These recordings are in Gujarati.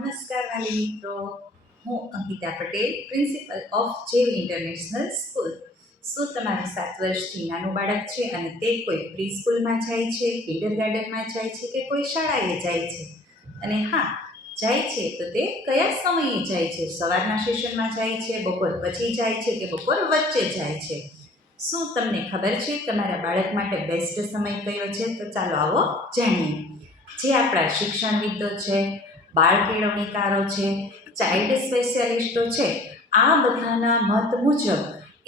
નમસ્કાર વાલી મિત્રો, હું અંકિતા પટેલ, પ્રિન્સિપલ ઓફ જેવી ઇન્ટરનેશનલ સ્કૂલ. શું તમારું 7 વર્ષથી નાનું બાળક છે અને તે કોઈ પ્રી સ્કૂલમાં જાય છે, કિન્ડરગાર્ટનમાં જાય છે કે કોઈ શાળાએ જાય છે? અને હા, જાય છે તો તે કયા સમયે જાય છે? સવારના સેશનમાં જાય છે, બપોર પછી જાય છે કે બપોર વચ્ચે જાય છે? શું તમને ખબર છે તમારા બાળક માટે બેસ્ટ સમય કયો છે? તો ચાલો આવો જાણીએ. જે આપણા શિક્ષણવિદો છે, બાળ કેળવણીકારો છે, ચાઇલ્ડ સ્પેશિયાલિસ્ટો છે, આ બધાના મત મુજબ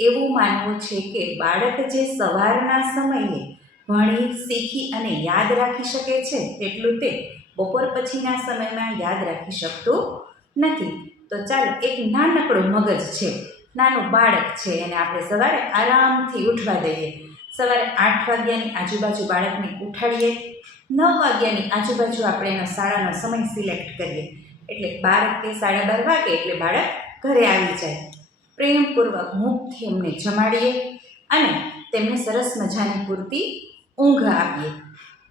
એવું માનવું છે કે બાળક જે સવારના સમયે ભણી શીખી અને યાદ રાખી શકે છે એટલું તે બપોર પછીના સમયમાં યાદ રાખી શકતું નથી. તો ચાલો, એક નાનકડું મગજ છે, નાનું બાળક છે, અને આપણે સવારે આરામથી ઉઠવા દઈએ. સવારે 8 વાગ્યાની આજુબાજુ બાળકને ઉઠાડીએ, 9 વાગ્યાની આજુબાજુ આપણે એનો શાળાનો સમય સિલેક્ટ કરીએ, એટલે 12 કે 12:30 વાગે એટલે બાળક ઘરે આવી જાય. પ્રેમપૂર્વક મુખથી એમને જમાડીએ અને તેમને સરસ મજાની પૂરતી ઊંઘ આપીએ.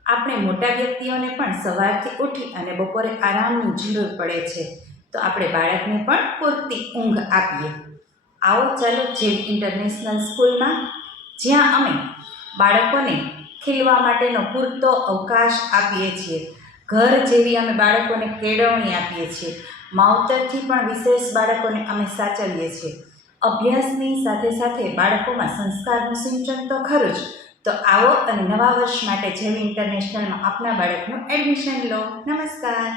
આપણે મોટા વ્યક્તિઓને પણ સવારથી ઉઠી અને બપોરે આરામની જરૂર પડે છે, તો આપણે બાળકને પણ પૂરતી ઊંઘ આપીએ. આવો ચાલો જેવી ઇન્ટરનેશનલ સ્કૂલમાં, જ્યાં અમે બાળકોને ખીલવા માટેનો પૂરતો અવકાશ આપીએ છીએ. ઘર જેવી અમે બાળકોને કેળવણી આપીએ છીએ. માવતરથી પણ વિશેષ બાળકોને અમે સાચવીએ છીએ. અભ્યાસની સાથે સાથે બાળકોમાં સંસ્કારનું સિંચન તો ખરું જ. તો આવો અને નવા વર્ષ માટે જેવી ઇન્ટરનેશનલમાં આપના બાળકનું એડમિશન લો. નમસ્કાર.